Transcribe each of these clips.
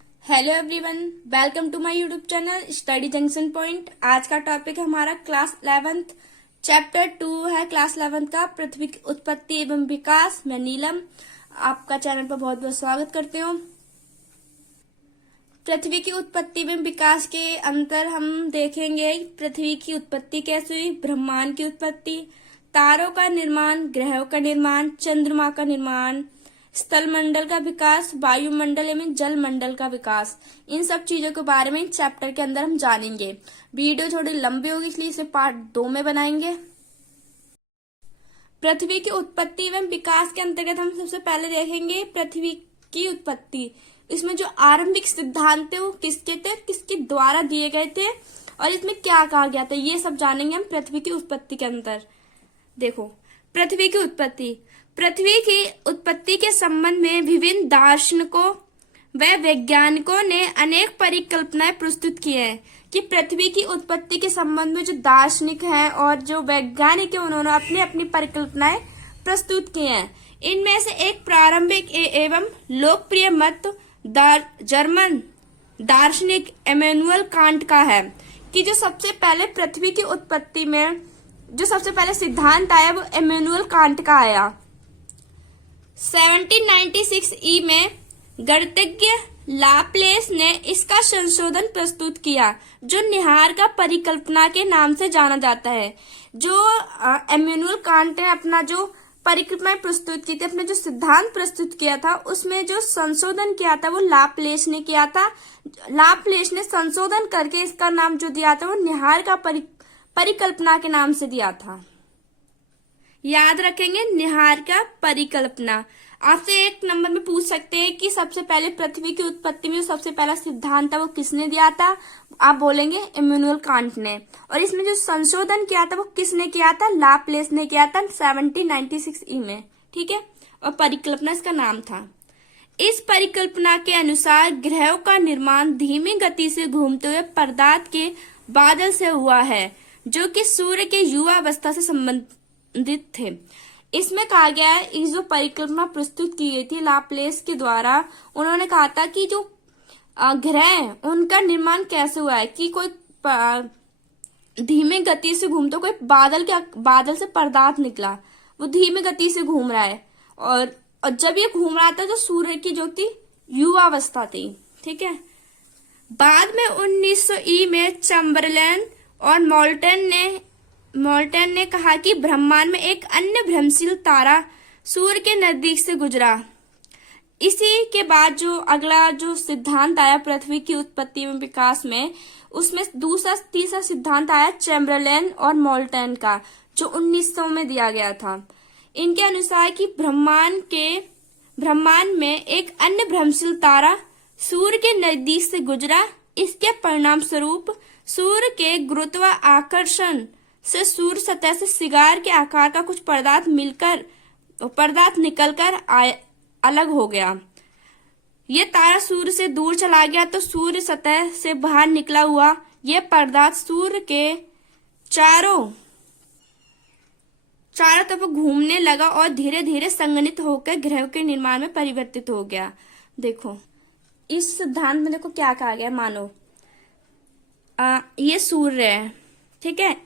Hello everyone, welcome to my YouTube channel study junction point. आज का topic है हमारा क्लास 11th चैप्टर 2 है क्लास 11th का पृथ्वी की उत्पत्ति एवं विकास। मैं नीलम आपका चैनल पर बहुत बहुत स्वागत करती हूँ। पृथ्वी की उत्पत्ति एवं विकास के अंतर हम देखेंगे पृथ्वी की उत्पत्ति कैसे हुई, ब्रह्मांड की उत्पत्ति, तारों का निर्माण, ग्रहों का निर्माण, चंद्रमा का निर्माण, स्थल मंडल का विकास, वायुमंडल एवं जल मंडल का विकास। इन सब चीजों के बारे में चैप्टर के अंदर हम जानेंगे। वीडियो थोड़ी लंबी होगी इसलिए इसे पार्ट 2 में बनाएंगे। पृथ्वी की उत्पत्ति एवं विकास के अंतर्गत हम सबसे पहले देखेंगे पृथ्वी की उत्पत्ति। इसमें जो आरंभिक सिद्धांत थे वो किसके थे, किसके द्वारा दिए गए थे और इसमें क्या कहा गया था, ये सब जानेंगे हम पृथ्वी की उत्पत्ति के अंदर। देखो, पृथ्वी की उत्पत्ति। पृथ्वी की उत्पत्ति के संबंध में विभिन्न दार्शनिकों व वैज्ञानिकों ने अनेक परिकल्पनाएं प्रस्तुत की हैं कि पृथ्वी की उत्पत्ति के संबंध में जो दार्शनिक हैं और जो वैज्ञानिक हैं उन्होंने अपनी अपनी परिकल्पनाएं प्रस्तुत की हैं। इनमें से एक प्रारंभिक एवं लोकप्रिय मत जर्मन दार्शनिक इमैनुअल कांट का है कि जो सबसे पहले पृथ्वी की उत्पत्ति में जो सबसे पहले सिद्धांत आया वो इमैनुअल कांट का आया। 1796 ई में गणितज्ञ लाप्लेस ने इसका संशोधन प्रस्तुत किया जो निहार का परिकल्पना के नाम से जाना जाता है। जो इमैनुअल कांट ने अपना जो परिकल्पनाएं प्रस्तुत की थी, अपने जो सिद्धांत प्रस्तुत किया था, उसमें जो संशोधन किया था वो लाप्लेस ने किया था। लाप्लेस ने संशोधन करके इसका नाम जो दिया था वो निहार का परिकल्पना के नाम से दिया था। याद रखेंगे, निहार का परिकल्पना। आपसे एक नंबर में पूछ सकते हैं कि सबसे पहले पृथ्वी की उत्पत्ति में जो सबसे पहला सिद्धांत था वो किसने दिया था, आप बोलेंगे इमैनुअल कांट ने। और इसमें जो संशोधन किया था वो किसने किया था, लाप्लेस ने किया था 1796 ई में। ठीक है, और परिकल्पना इसका नाम था। इस परिकल्पना के अनुसार ग्रहों का निर्माण धीमी गति से घूमते हुए पदार्थ के बादल से हुआ है जो कि सूर्य के युवा अवस्था से संबंधित थे। इसमें कहा गया है, इस जो परिकल्पना प्रस्तुत की गई थी लाप्लेस के द्वारा, उन्होंने कहा था कि जो ग्रह उनका निर्माण कैसे हुआ है कि कोई धीमे गति से घूमता, कोई बादल से पदार्थ निकला, वो धीमे गति से घूम रहा है और जब ये घूम रहा था तो सूर्य की जो थी युवावस्था थी। ठीक है, बाद में 1900 ई में चैम्बरलेन और मोल्टन ने कहा कि ब्रह्मांड में एक अन्य भ्रमशील तारा सूर्य के नजदीक से गुजरा। इसी के बाद जो अगला जो सिद्धांत आया पृथ्वी की उत्पत्ति एवं विकास में, उसमें तीसरा सिद्धांत आया चैम्बरलेन और मोल्टन का, जो 1900 में दिया गया था। इनके अनुसार कि ब्रह्मांड में एक अन्य भ्रमशील तारा सूर्य के नजदीक से गुजरा। इसके परिणाम स्वरूप सूर्य के गुरुत्वाकर्षण से सूर्य सतह से सिगार के आकार का कुछ पदार्थ निकलकर अलग हो गया। ये तारा सूर्य से दूर चला गया तो सूर्य सतह से बाहर निकला हुआ ये पदार्थ सूर्य के चारों तरफ घूमने लगा और धीरे धीरे संघनित होकर ग्रह के निर्माण में परिवर्तित हो गया। देखो, इस सिद्धांत में देखो क्या कहा गया। मानो ये सूर्य है, ठीक है,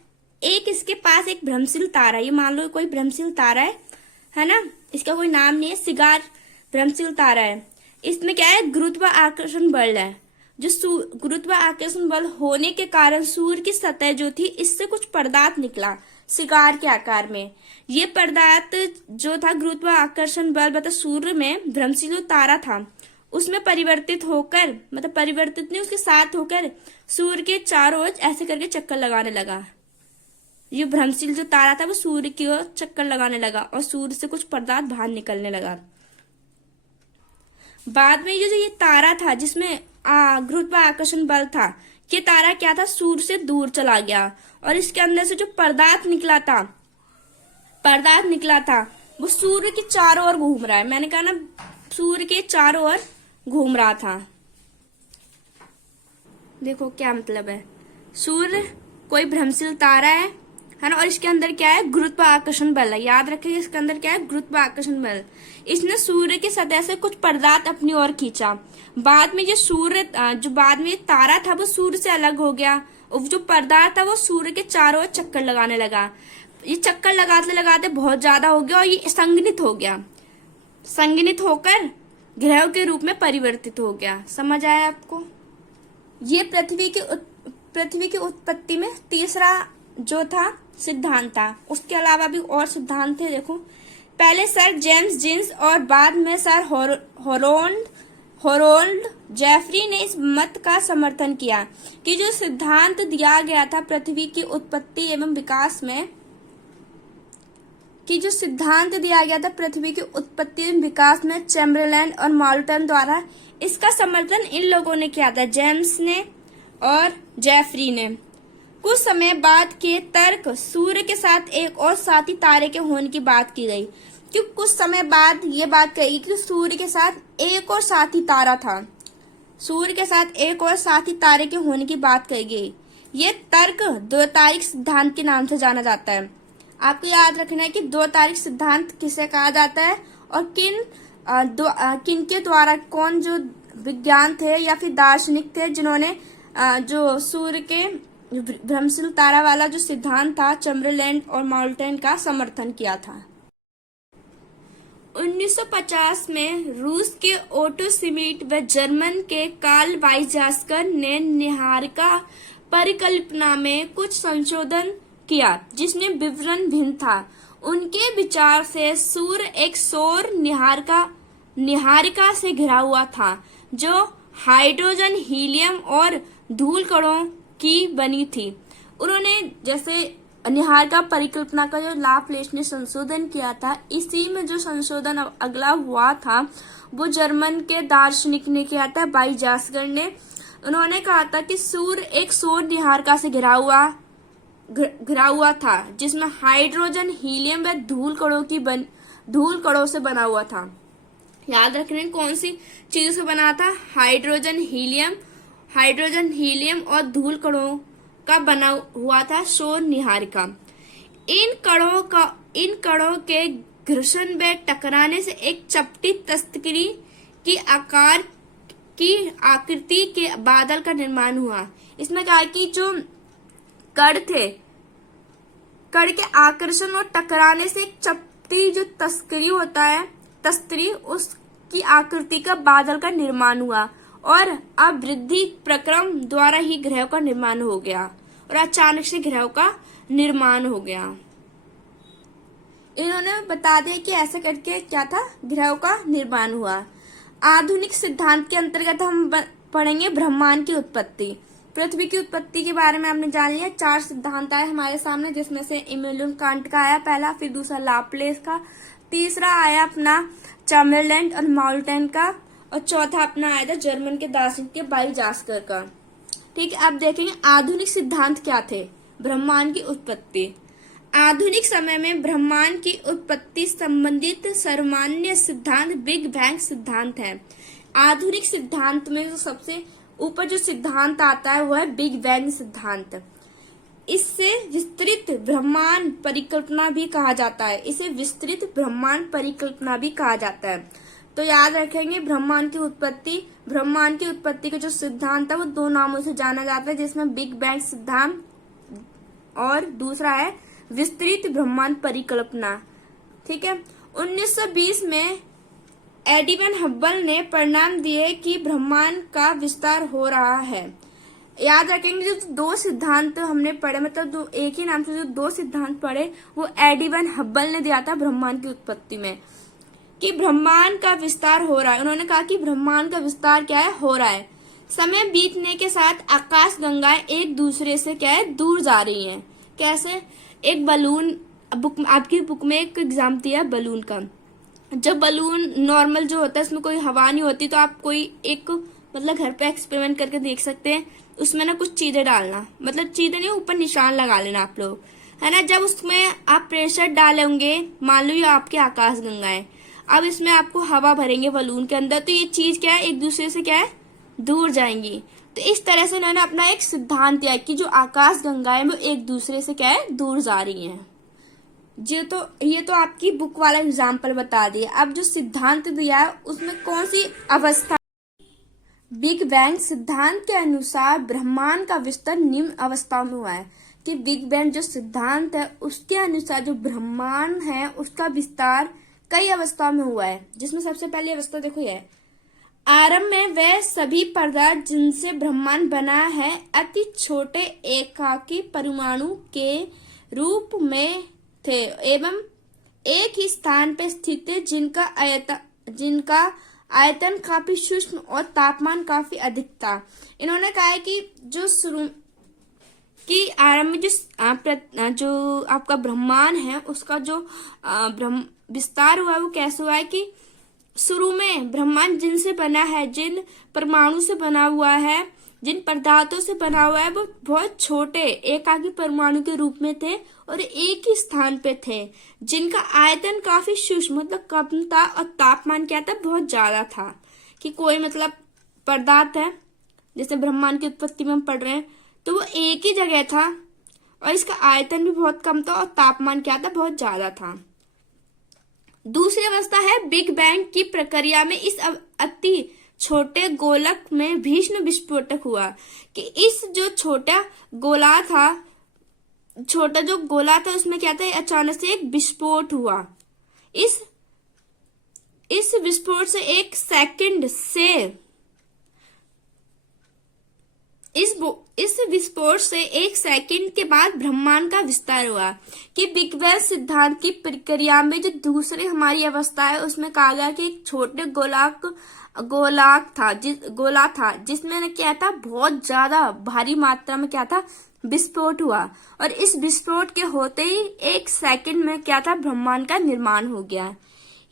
एक इसके पास एक भ्रमशील तारा, ये मान लो कोई भ्रमशील तारा है ना, इसका कोई नाम नहीं है, सिगार भ्रमशील तारा है। इसमें क्या है, गुरुत्वाकर्षण बल है। जो गुरुत्वाकर्षण बल होने के कारण सूर्य की सतह जो थी इससे कुछ पदार्थ निकला सिगार के आकार में। ये पदार्थ जो था गुरुत्वाकर्षण बल मतलब सूर्य में भ्रमशील तारा था उसमें परिवर्तित होकर, मतलब परिवर्तित नहीं उसके साथ होकर सूर्य के चारों ओर ऐसे करके चक्कर लगाने लगा। ये भ्रमशील जो तारा था वो सूर्य की ओर चक्कर लगाने लगा और सूर्य से कुछ पदार्थ बाहर निकलने लगा। बाद में ये तारा था जिसमें गुरुत्वाकर्षण बल था, ये तारा क्या था, सूर्य से दूर चला गया और इसके अंदर से जो पदार्थ निकला था वो सूर्य के चारों ओर घूम रहा है। मैंने कहा ना, सूर्य के चारों ओर घूम रहा था। देखो क्या मतलब है, सूर्य कोई भ्रमशील तारा है है ना। और इसके अंदर क्या है, गुरुत्वाकर्षण बल है। याद रखिए इसके अंदर क्या है, गुरुत्वाकर्षण बल। इसने सूर्य की सतह से कुछ पदार्थ अपनी ओर खींचा। बाद में ये सूर्य जो बाद में तारा था वो सूर्य से अलग हो गया, और जो पदार्थ था वो सूर्य के चारों ओर चक्कर लगाने लगा। ये चक्कर लगाते लगाते बहुत ज्यादा हो गया और ये संघनित हो गया। संघनित होकर ग्रह के रूप में परिवर्तित हो गया। समझ आया आपको? ये पृथ्वी की उत्पत्ति में तीसरा जो था सिद्धांत था। उसके अलावा भी और सिद्धांत थे। देखो, पहले सर जेम्स जीन्स और बाद में सर होरोल्ड जेफरी ने इस मत का समर्थन किया कि जो सिद्धांत दिया गया था पृथ्वी की उत्पत्ति एवं विकास में, चैम्बरलैन और मोल्टन द्वारा, इसका समर्थन इन लोगों ने किया था, जेम्स ने और जेफरी ने। कुछ समय बाद के तर्क सूर्य के साथ एक और साथी तारे के होने की बात की गई। क्यों कुछ समय बाद ये बात कही कि सूर्य के साथ एक और साथी तारा था, सूर्य के साथ एक और साथी तारे के होने की बात कही गई। ये तर्क द्वैतारिक सिद्धांत के नाम से जाना जाता है। आपको याद रखना है कि द्वैतारिक सिद्धांत किसे कहा जाता है और किन के द्वारा, कौन जो विज्ञान थे या फिर दार्शनिक थे जिन्होंने जो सूर्य के भ्रमशील तारा वाला जो सिद्धांत था चैम्बरलैन और मोल्टन का समर्थन किया था। 1950 में रूस के ओटो श्मिट व जर्मन के कार्ल वाइजास्कर ने निहारिका परिकल्पना में कुछ संशोधन किया जिसमें विवरण भिन्न था। उनके विचार से सूर्य एक सौर निहारिका से घिरा हुआ था जो हाइड्रोजन, हीलियम और धूल कणों की बनी थी। उन्होंने जैसे निहारिका परिकल्पना का जो लाप्लेस ने संशोधन किया था, इसी में जो संशोधन अगला हुआ था वो जर्मन के दार्शनिक ने किया था, वाइजास्कर ने। उन्होंने कहा था कि सूर्य एक सौर निहारिका से घिरा हुआ था जिसमें हाइड्रोजन, हीलियम व धूल कणों से बना हुआ था। याद रखने कौन सी चीजों से बना था, हाइड्रोजन, हीलियम और धूल कणों का बना हुआ था सौर निहारिका। इन कणों के घर्षण व टकराने से एक चपटी तस्तरी की आकृति के बादल का निर्माण हुआ। इसमें कहा कि जो कण थे, कण के आकर्षण और टकराने से एक चपटी जो तस्तरी उसकी आकृति का बादल का निर्माण हुआ और अवृद्धि प्रक्रम द्वारा ही ग्रह का निर्माण हो गया और अचानक से ग्रह का निर्माण हो गया। इन्होंने बता दिया कि ऐसे करके क्या था, ग्रह का निर्माण हुआ। आधुनिक सिद्धांत के अंतर्गत हम पढ़ेंगे ब्रह्मांड की उत्पत्ति। पृथ्वी की उत्पत्ति के बारे में आपने जान लिया। 4 सिद्धांत आए हमारे सामने, जिसमें से इमैनुएल कांट का आया पहला, फिर दूसरा लाप्लेस का, तीसरा आया अपना चैम्बरलैन और मोल्टन का, और चौथा अपना आया था जर्मन के दार्शनिक के वाइजास्कर का। ठीक है, अब देखेंगे आधुनिक सिद्धांत क्या थे। ब्रह्मांड की उत्पत्ति। आधुनिक समय में ब्रह्मांड की उत्पत्ति संबंधित सर्वमान्य सिद्धांत बिग बैंग सिद्धांत है। आधुनिक सिद्धांत में जो सबसे ऊपर जो सिद्धांत आता है वो है बिग बैंग सिद्धांत। इससे विस्तृत ब्रह्मांड परिकल्पना भी कहा जाता है। तो याद रखेंगे ब्रह्मांड की उत्पत्ति का जो सिद्धांत है वो 2 नामों से जाना जाता है, जिसमें बिग बैंग सिद्धांत और दूसरा है विस्तृत ब्रह्मांड परिकल्पना। ठीक है, 1920 में एडविन हब्बल ने परिणाम दिए कि ब्रह्मांड का विस्तार हो रहा है। याद रखेंगे जो 2 सिद्धांत हमने पढ़े, मतलब एक ही नाम से जो 2 सिद्धांत पढ़े वो एडविन हब्बल ने दिया था ब्रह्मांड की उत्पत्ति में, कि ब्रह्मांड का विस्तार हो रहा है। उन्होंने कहा कि ब्रह्मांड का विस्तार क्या है, हो रहा है। समय बीतने के साथ आकाश गंगाएं एक दूसरे से क्या है, दूर जा रही हैं। कैसे? एक बलून, आपकी बुक में एक एग्जाम दिया बलून का। जब बलून नॉर्मल जो होता है उसमें कोई हवा नहीं होती, तो आप कोई एक मतलब घर पे एक्सपेरिमेंट करके देख सकते हैं। उसमें ना कुछ चीजें डालना, मतलब चीजें नहीं, ऊपर निशान लगा लेना आप लोग, है ना। जब उसमें आप प्रेशर डालेंगे, मान लो ये आपकी आकाश गंगा है, अब इसमें आपको हवा भरेंगे बलून के अंदर, तो ये चीज क्या है, एक दूसरे से क्या है, दूर जाएंगी। तो इस तरह से इन्होंने अपना एक सिद्धांत दिया कि जो आकाश गंगाएं वो एक दूसरे से क्या है, दूर जा रही हैं। ये तो आपकी बुक वाला एग्जाम्पल बता दिया। अब जो सिद्धांत दिया है उसमें कौन सी अवस्था, बिग बैंग सिद्धांत के अनुसार ब्रह्मांड का विस्तार निम्न अवस्था में हुआ है। कि बिग बैंग जो सिद्धांत है उसके अनुसार जो ब्रह्मांड है उसका विस्तार कई अवस्था में हुआ है, जिसमें सबसे पहली अवस्था देखो ये है, आरंभ में वह सभी पदार्थ जिनसे ब्रह्मांड बना है अति छोटे एकाकी परमाणु के रूप में थे एवं एक ही स्थान पर स्थित थे, जिनका आयतन काफी सूक्ष्म और तापमान काफी अधिक था। इन्होंने कहा है कि जो शुरू की आरंभ में जो आपका ब्रह्मांड है उसका जो विस्तार हुआ है वो कैसे हुआ है कि शुरू में ब्रह्मांड जिनसे बना है, जिन परमाणु से बना हुआ है, जिन पदार्थों से बना हुआ है वो बहुत छोटे एकाकी परमाणु के रूप में थे और एक ही स्थान पे थे, जिनका आयतन काफी सूक्ष्म मतलब कम था और तापमान क्या था, बहुत ज्यादा था। कि कोई मतलब पदार्थ है, जैसे ब्रह्मांड की उत्पत्ति में हम पढ़ रहे हैं, तो वो एक ही जगह था और इसका आयतन भी बहुत कम था और तापमान क्या था, बहुत ज्यादा था। दूसरी अवस्था है बिग बैंग की प्रक्रिया में इस अति छोटे गोलक में भीषण विस्फोटक हुआ। कि इस जो छोटा गोला था उसमें क्या था, अचानक से एक विस्फोट हुआ। इस विस्फोट से इस विस्फोट से एक सेकंड के बाद ब्रह्मांड का विस्तार हुआ। कि बिग बैंग सिद्धांत की प्रक्रिया में जो दूसरी हमारी अवस्था है उसमें कहा गया कि एक छोटे गोला था जिसमें क्या था, बहुत ज्यादा भारी मात्रा में क्या था, विस्फोट हुआ। और इस विस्फोट के होते ही एक सेकंड में क्या था, ब्रह्मांड का निर्माण हो गया।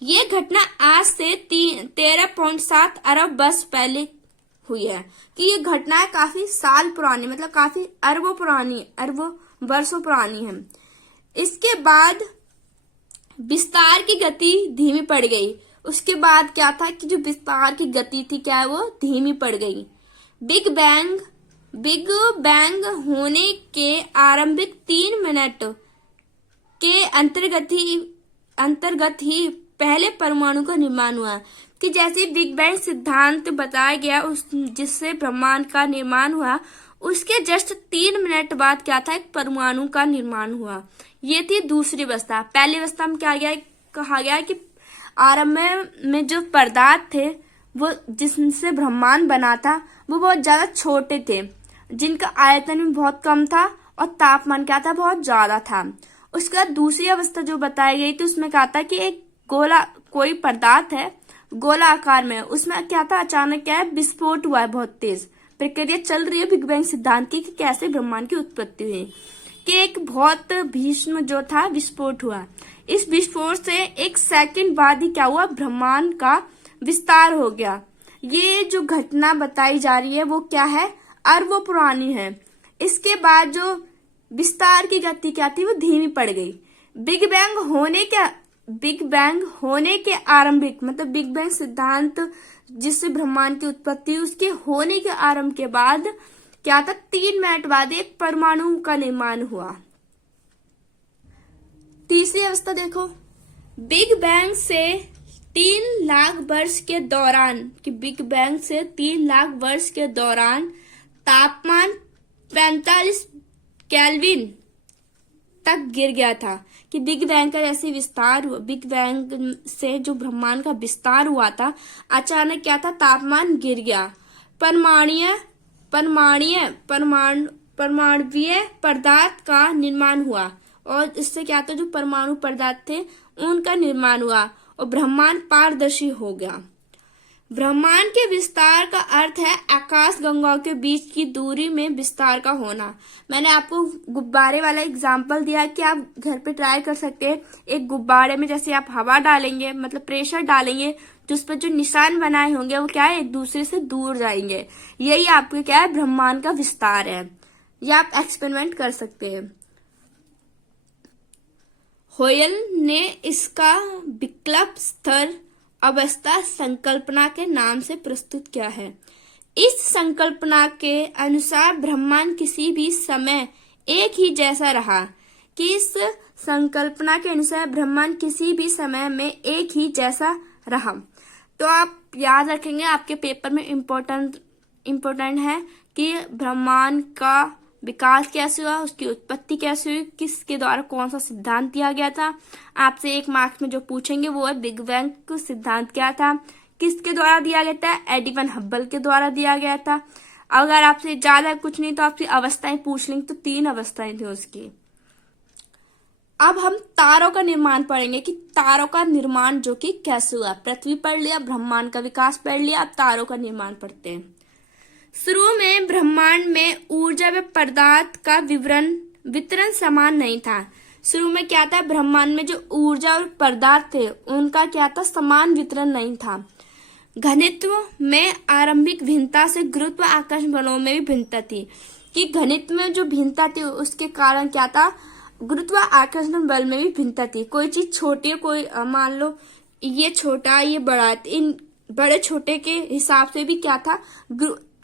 ये घटना आज से 13.7 अरब वर्ष पहले हुई है। कि ये घटना काफी साल पुरानी, मतलब काफी अरबों वर्षों पुरानी है। इसके बाद विस्तार की गति धीमी पड़ गई। उसके बाद क्या था कि जो विस्तार की गति थी क्या है, वो धीमी पड़ गई। बिग बैंग होने के आरंभिक 3 मिनट के अंतर्गत ही पहले परमाणु का निर्माण हुआ। कि जैसे बिग बैंग सिद्धांत बताया गया जिससे ब्रह्मांड का निर्माण हुआ, उसके जस्ट 3 मिनट बाद क्या था, एक परमाणु का निर्माण हुआ। ये थी दूसरी अवस्था। पहली अवस्था में कहा गया कि आरंभ में जो पदार्थ थे वो जिनसे ब्रह्मांड बना था वो बहुत ज्यादा छोटे थे, जिनका आयतन भी बहुत कम था और तापमान क्या था, बहुत ज्यादा था। उसके बाद दूसरी अवस्था जो बताई गई थी उसमें क्या था कि एक कोई पदार्थ है गोला आकार में, उसमें क्या था, अचानक क्या है, विस्फोट हुआ है। बहुत तेज प्रक्रिया चल रही है बिग बैंग सिद्धांत की कि कैसे ब्रह्मांड की उत्पत्ति हुई। कि एक बहुत भीषण जो था विस्फोट हुआ। इस विस्फोट से एक सेकंड बाद ही क्या हुआ, ब्रह्मांड का विस्तार हो गया। ये जो घटना बताई जा रही है वो क्या है, अरबों पुरानी है। इसके बाद जो विस्तार की गति क्या थी, वो धीमी पड़ गई। बिग बैंग होने के आरंभिक मतलब बिग बैंग सिद्धांत जिससे ब्रह्मांड की उत्पत्ति उसके होने के आरंभ के बाद क्या था, 3 मिनट बाद एक परमाणु का निर्माण हुआ। तीसरी अवस्था देखो, बिग बैंग से 3 लाख वर्ष के दौरान तापमान 45 केल्विन तक गिर गया था। कि बिग बैंग का जैसे विस्तार हुआ, बिग बैंग से जो ब्रह्मांड का विस्तार हुआ था, अचानक क्या था, तापमान गिर गया। परमाणुवीय पदार्थ का निर्माण हुआ और इससे क्या था, जो परमाणु पदार्थ थे उनका निर्माण हुआ और ब्रह्मांड पारदर्शी हो गया। ब्रह्मांड के विस्तार का अर्थ है आकाश गंगाओं के बीच की दूरी में विस्तार का होना। मैंने आपको गुब्बारे वाला एग्जाम्पल दिया कि आप घर पे ट्राई कर सकते हैं। एक गुब्बारे में जैसे आप हवा डालेंगे, मतलब प्रेशर डालेंगे, तो उस पर जो निशान बनाए होंगे वो क्या है, एक दूसरे से दूर जाएंगे। यही आपके क्या है, ब्रह्मांड का विस्तार है। यह आप एक्सपेरिमेंट कर सकते हैं। होयल ने इसका विकल्प स्तर अवस्था संकल्पना के नाम से प्रस्तुत किया है। इस संकल्पना के अनुसार ब्रह्मांड किसी भी समय एक ही जैसा रहा। कि इस संकल्पना के अनुसार ब्रह्मांड किसी भी समय में एक ही जैसा रहा। तो आप याद रखेंगे, आपके पेपर में इम्पोर्टेंट है कि ब्रह्मांड का विकास कैसे हुआ, उसकी उत्पत्ति कैसे हुई, किसके द्वारा कौन सा सिद्धांत दिया गया था। आपसे 1 मार्क्स में जो पूछेंगे वो है बिग बैंग सिद्धांत क्या था, किसके द्वारा दिया गया था, एडिवन हब्बल के द्वारा दिया गया था। अगर आपसे ज्यादा कुछ नहीं तो आपसे अवस्थाएं पूछ लेंगे, तो 3 अवस्थाएं थी उसकी। अब हम तारों का निर्माण पढ़ेंगे कि तारों का निर्माण जो कि कैसे हुआ। पृथ्वी पढ़ लिया, ब्रह्मांड का विकास पढ़ लिया, अब तारों का निर्माण पढ़ते हैं। शुरू में ब्रह्मांड में ऊर्जा व पदार्थ का वितरण समान नहीं था। शुरू में क्या था, ब्रह्मांड में जो ऊर्जा और पदार्थ थे उनका क्या था, समान वितरण नहीं था। घनत्व में आरंभिक भिन्नता से गुरुत्व आकर्षण बलों में भी भिन्नता थी। कि घनत्व में जो भिन्नता थी उसके कारण क्या था, गुरुत्व आकर्षण बल में भी भिन्नता थी। कोई चीज छोटी है, कोई मान लो ये छोटा ये बड़ा, इन बड़े छोटे के हिसाब से भी क्या था,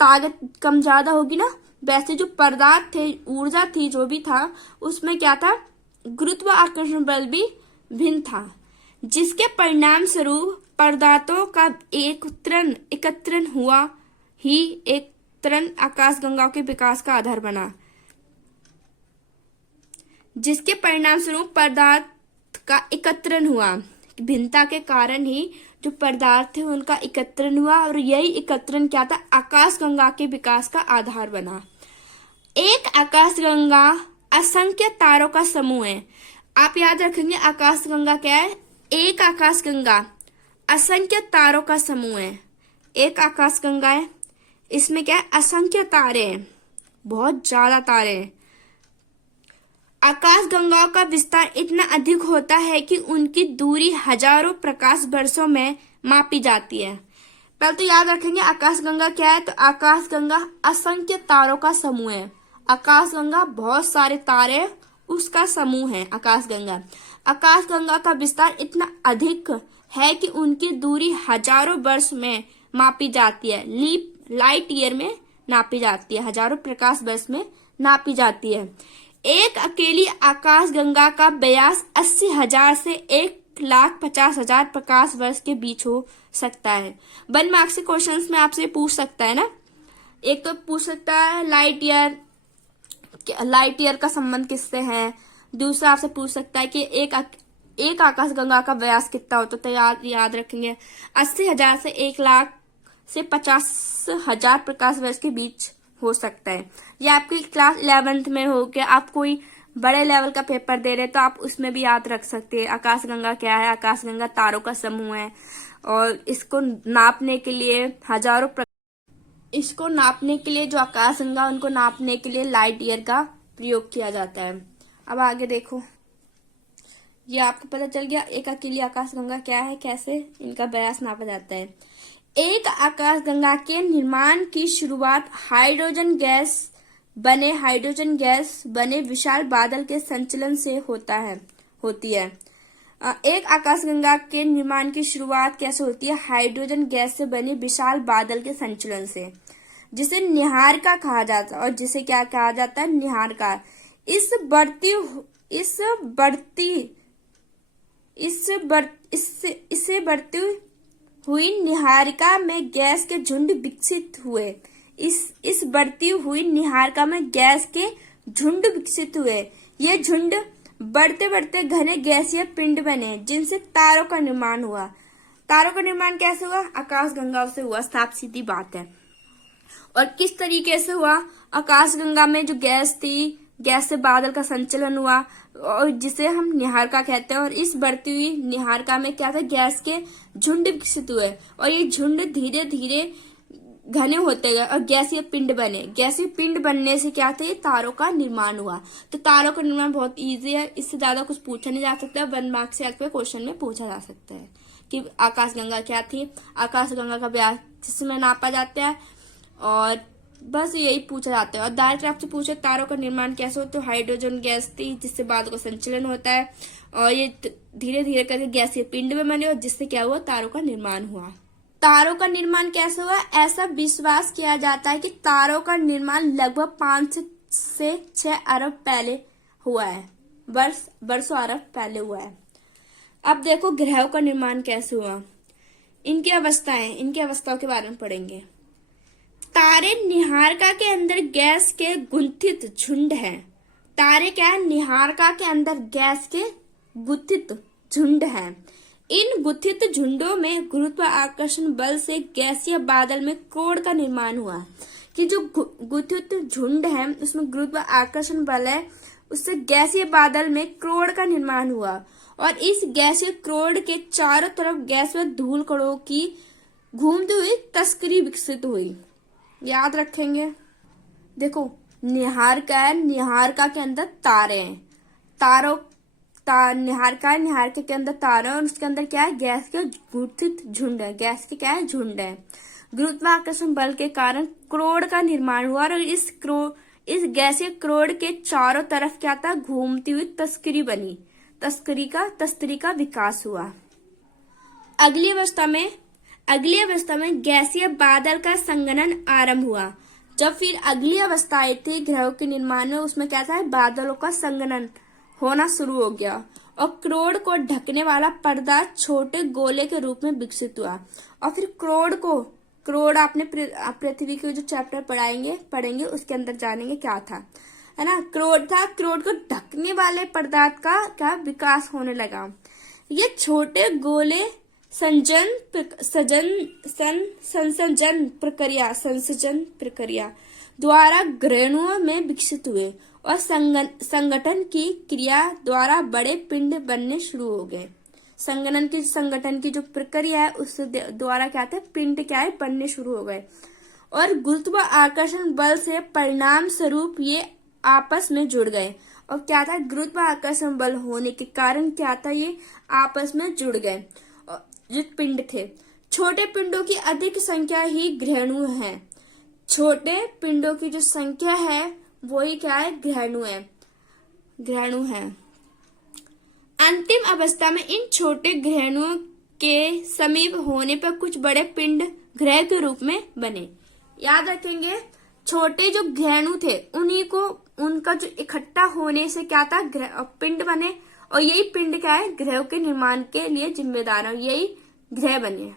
ताकत कम ज्यादा होगी ना। वैसे जो पदार्थ थे, ऊर्जा थी, जो भी था उसमें क्या था, गुरुत्व आकर्षण बल भी भिन्न था, जिसके परिणाम स्वरूप पदार्थों का एकत्रण हुआ ही एक तरंग आकाशगंगाओं के विकास का आधार बना। जिसके परिणाम स्वरूप पदार्थ का एकत्रण हुआ, भिन्नता के कारण ही जो पदार्थ थे उनका एकत्रण हुआ, और यही एकत्रण क्या था, आकाशगंगा के विकास का आधार बना। एक आकाशगंगा असंख्य तारों का समूह है। आप याद रखेंगे आकाशगंगा क्या है, एक आकाशगंगा असंख्य तारों का समूह है। एक आकाशगंगा है, इसमें क्या है, असंख्य तारे हैं, बहुत ज्यादा तारे हैं। आकाशगंगाओं का विस्तार इतना अधिक होता है कि उनकी दूरी हजारों प्रकाश वर्षों में मापी जाती है। पहले तो याद रखेंगे आकाशगंगा क्या है, तो आकाशगंगा असंख्य तारों का समूह है। आकाशगंगा बहुत सारे तारे उसका समूह है आकाशगंगा। आकाशगंगा का विस्तार इतना अधिक है कि उनकी दूरी हजारों वर्ष में मापी जाती है, लाइट ईयर में नापी जाती है, हजारों प्रकाश वर्ष में नापी जाती है। एक अकेली आकाशगंगा का व्यास 80,000 से 1,50,000 प्रकाश वर्ष के बीच हो सकता है। 1 मार्क्स के क्वेश्चंस में आपसे पूछ सकता है ना। एक तो पूछ सकता है लाइट ईयर का संबंध किससे है। दूसरा आपसे पूछ सकता है कि एक आकाशगंगा का व्यास कितना होता है, तो याद रखेंगे 80,000 से 1,00,000 से 50,000 प्रकाश वर्ष के बीच हो सकता है। ये आपकी क्लास 11th में हो के आप कोई बड़े लेवल का पेपर दे रहे तो आप उसमें भी याद रख सकते हैं। आकाशगंगा क्या है, आकाशगंगा तारों का समूह है, और इसको नापने के लिए जो आकाशगंगा उनको नापने के लिए लाइट ईयर का प्रयोग किया जाता है। अब आगे देखो, ये आपको पता चल गया एक अकेली आकाशगंगा क्या है, कैसे इनका व्यास नापा जाता है। एक आकाशगंगा के निर्माण की शुरुआत हाइड्रोजन गैस बने विशाल बादल के संचलन से होती है। एक आकाशगंगा के निर्माण की शुरुआत कैसे होती है, हाइड्रोजन गैस से बने विशाल बादल के संचलन से, जिसे निहारिका कहा जाता है। और जिसे क्या कहा जाता है, निहारिका। इसे बढ़ती हुई निहारिका में गैस के झुंड विकसित हुए। इस बढ़ती हुई निहारिका में गैस के झुंड विकसित हुए। ये झुंड बढ़ते बढ़ते घने गैसीय पिंड बने, जिनसे तारों का निर्माण हुआ। तारों का निर्माण कैसे हुआ, आकाशगंगा से हुआ, साफ सीधी बात है। और किस तरीके से हुआ, आकाशगंगा में जो गैस थी, गैस से बादल का संचलन हुआ, और जिसे हम निहारिका कहते हैं। और इस बढ़ती हुई निहारिका में क्या था, गैस के झुंड विकसित हुए, और ये झुंड धीरे धीरे घने होते गए और गैसीय पिंड बने। गैसीय पिंड बनने से क्या था, ये तारों का निर्माण हुआ। तो तारों का निर्माण बहुत इजी है, इससे ज्यादा कुछ पूछा नहीं जा सकता। 1 मार्क से क्वेश्चन में पूछा जा सकता है कि आकाशगंगा क्या थी, आकाशगंगा का व्यास जिसमें नापा जाता है, और बस यही पूछा जाता है। और डायरेक्ट आपसे पूछे तारों का निर्माण कैसे होता है, तो हाइड्रोजन गैस थी जिससे बादल का संचलन होता है, और ये धीरे धीरे करके गैसीय पिंड में बने, और जिससे क्या हुआ, तारों का निर्माण हुआ। तारों का निर्माण कैसे हुआ? ऐसा विश्वास किया जाता है कि तारों का निर्माण लगभग 5 से 6 अरब पहले हुआ है, वर्षों अरब पहले हुआ है। अब देखो ग्रहों का निर्माण कैसे हुआ, इनकी अवस्थाओं के बारे में पढ़ेंगे। तारे निहारिका के अंदर गैस के गुंथित झुंड हैं। तारे क्या है? निहारिका के अंदर गैस के गुंथित झुंड हैं। इन गुंथित झुंडों में गुरुत्वाकर्षण बल से गैसीय बादल में क्रोड का निर्माण हुआ। कि जो गुंथित झुंड है उसमें गुरुत्वाकर्षण बल है, उससे गैसीय बादल में क्रोड का निर्माण हुआ और इस गैसीय क्रोड के चारों तरफ गैस व धूल कणों की घूमती हुई तस्करी विकसित हुई। याद रखेंगे। देखो निहारिका है, निहारिका के अंदर तारे हैं, निहारिका के अंदर तारे और उसके अंदर क्या है? गैस के गुंथित झुंड है, गैस के क्या है? झुंड है। गुरुत्वाकर्षण बल के कारण क्रोड का निर्माण हुआ और इस गैसीय क्रोड के चारों तरफ क्या था? घूमती हुई तस्करी बनी, तस्तरी का विकास हुआ। अगली अवस्था में गैसीय बादल का संघनन आरंभ हुआ। जब फिर अगली अवस्था आई थी ग्रहों के निर्माण में, उसमें क्या था? बादलों का संघनन होना शुरू हो गया और क्रोड को ढकने वाला पदार्थ छोटे गोले के रूप में विकसित हुआ। और फिर क्रोड आपने पृथ्वी के जो चैप्टर पढ़ेंगे उसके अंदर जानेंगे क्या था, है ना। क्रोड था, क्रोड को ढकने वाले पदार्थ का क्या विकास होने लगा। ये छोटे गोले संसर्जन प्रक्रिया द्वारा ग्रहणुओं में विकसित हुए और संगठन की क्रिया द्वारा बड़े पिंड बनने शुरू हो गए। संगठन की जो प्रक्रिया है उस द्वारा क्या था? पिंड क्या है? बनने शुरू हो गए और गुरुत्वाकर्षण बल से परिणाम स्वरूप ये आपस में जुड़ गए। और क्या था? गुरुत्वाकर्षण बल होने के कारण क्या था? ये आपस में जुड़ गए। जो पिंड थे, छोटे पिंडों की अधिक संख्या ही ग्रहणु है। छोटे पिंडों की जो संख्या है वही क्या है? ग्रहणु है। अंतिम अवस्था में इन छोटे ग्रहणुओं के समीप होने पर कुछ बड़े पिंड ग्रह के रूप में बने। याद रखेंगे, छोटे जो ग्रहणु थे उनका जो इकट्ठा होने से क्या था? पिंड बने और यही पिंड क्या है? ग्रहों के निर्माण के लिए जिम्मेदार है, यही ग्रह बने।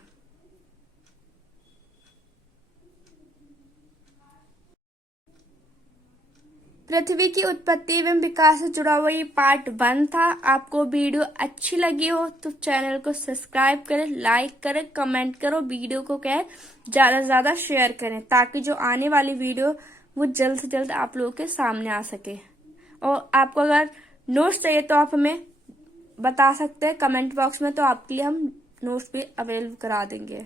पृथ्वी की उत्पत्ति एवं विकास से जुड़ा हुआ ये पार्ट 1 था। आपको वीडियो अच्छी लगी हो तो चैनल को सब्सक्राइब करें, लाइक करें, कमेंट करो, वीडियो को क्या है ज्यादा से ज्यादा शेयर करें ताकि जो आने वाली वीडियो वो जल्द से जल्द आप लोगों के सामने आ सके। और आपको अगर नोट्स चाहिए तो आप हमें बता सकते हैं कमेंट बॉक्स में, तो आपके लिए हम नोट्स भी अवेलेबल करा देंगे।